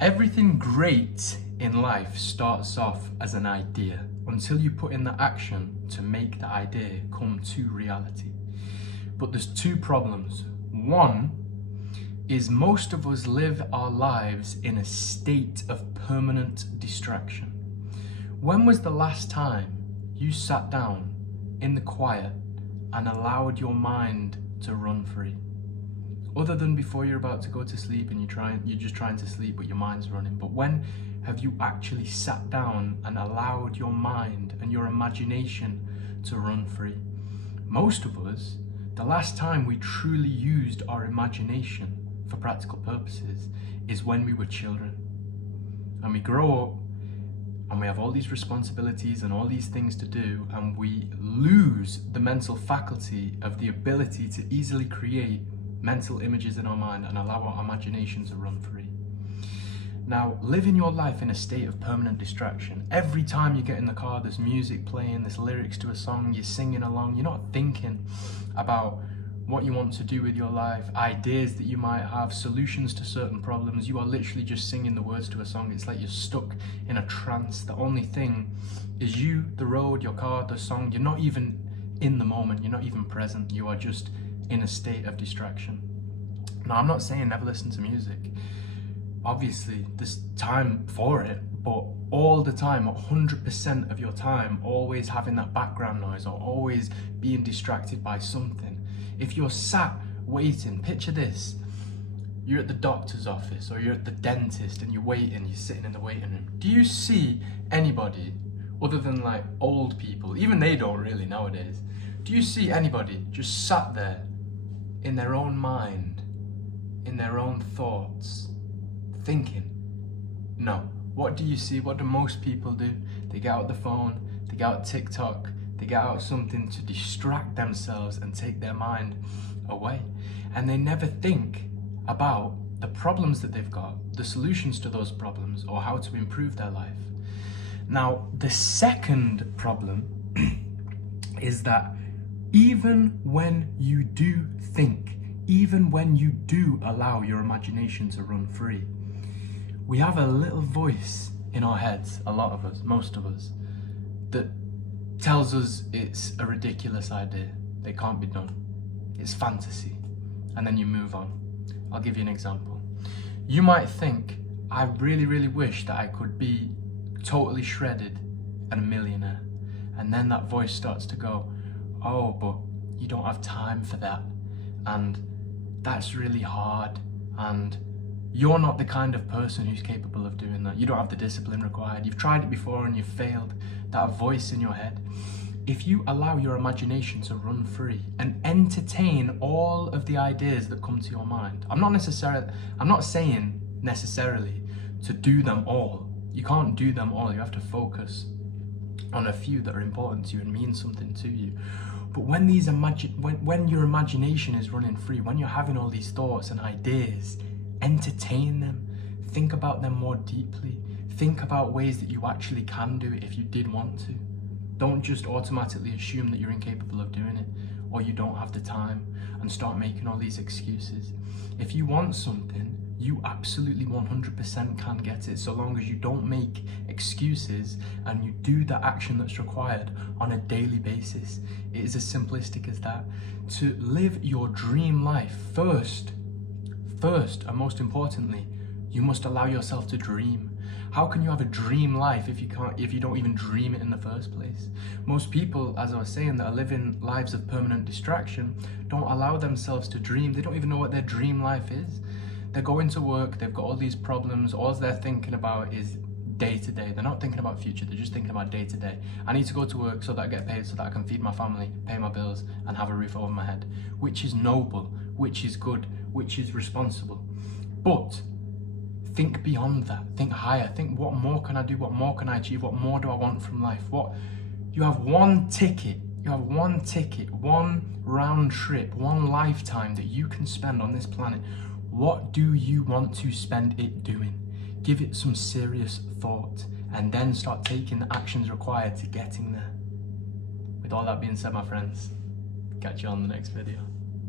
Everything great in life starts off as an idea until you put in the action to make the idea come to reality. But there's two problems. One is most of us live our lives in a state of permanent distraction. When was the last time you sat down in the quiet and allowed your mind to run free? Other than before you're about to go to sleep and you're just trying to sleep but your mind's running. But when have you actually sat down and allowed your mind and your imagination to run free? Most of us, the last time we truly used our imagination for practical purposes is when we were children. And we grow up and we have all these responsibilities and all these things to do, and we lose the mental faculty of the ability to easily create mental images in our mind and allow our imagination to run free. Now, living your life in a state of permanent distraction, every time you get in the car, there's music playing, there's lyrics to a song, you're singing along, you're not thinking about what you want to do with your life, ideas that you might have, solutions to certain problems. You are literally just singing the words to a song. It's like you're stuck in a trance. The only thing is you, the road, your car, the song. You're not even in the moment. You're not even present. You are just in a state of distraction. Now, I'm not saying never listen to music. Obviously, there's time for it, but all the time, 100% of your time, always having that background noise or always being distracted by something. If you're sat waiting, picture this, you're at the doctor's office or you're at the dentist and you're waiting, you're sitting in the waiting room. Do you see anybody other than like old people, even they don't really nowadays, do you see anybody just sat there in their own mind, in their own thoughts, thinking? No. What do you see? What do most people do? They get out the phone, they get out TikTok, they get out something to distract themselves and take their mind away. And they never think about the problems that they've got, the solutions to those problems, or how to improve their life. Now, the second problem is that even when you do think, even when you do allow your imagination to run free, we have a little voice in our heads, a lot of us, most of us, that tells us it's a ridiculous idea, it can't be done, it's fantasy, and then you move on. I'll give you an example. You might think, I really, really wish that I could be totally shredded and a millionaire. And then that voice starts to go, oh, but you don't have time for that, and that's really hard, and you're not the kind of person who's capable of doing that. You don't have the discipline required. You've tried it before and you've failed. That voice in your head. If you allow your imagination to run free and entertain all of the ideas that come to your mind, I'm not saying necessarily to do them all. You can't do them all. You have to focus on a few that are important to you and mean something to you. But when your imagination is running free, when you're having all these thoughts and ideas, entertain them, think about them more deeply, think about ways that you actually can do it if you did want to. Don't just automatically assume that you're incapable of doing it or you don't have the time and start making all these excuses. If you want something, you absolutely 100% can get it, so long as you don't make excuses and you do the action that's required on a daily basis. It is as simplistic as that. To live your dream life, first and most importantly, you must allow yourself to dream. How can you have a dream life if you don't even dream it in the first place? Most people, as I was saying, that are living lives of permanent distraction don't allow themselves to dream. They don't even know what their dream life is. They're going to work, they've got all these problems, all they're thinking about is day to day. They're not thinking about future, they're just thinking about day to day. I need to go to work so that I get paid, so that I can feed my family, pay my bills, and have a roof over my head, which is noble, which is good, which is responsible. But think beyond that, think higher, think what more can I do, what more can I achieve, what more do I want from life? You have one ticket, one round trip, one lifetime that you can spend on this planet. What do you want to spend it doing? Give it some serious thought and then start taking the actions required to getting there. With all that being said, my friends, catch you on the next video.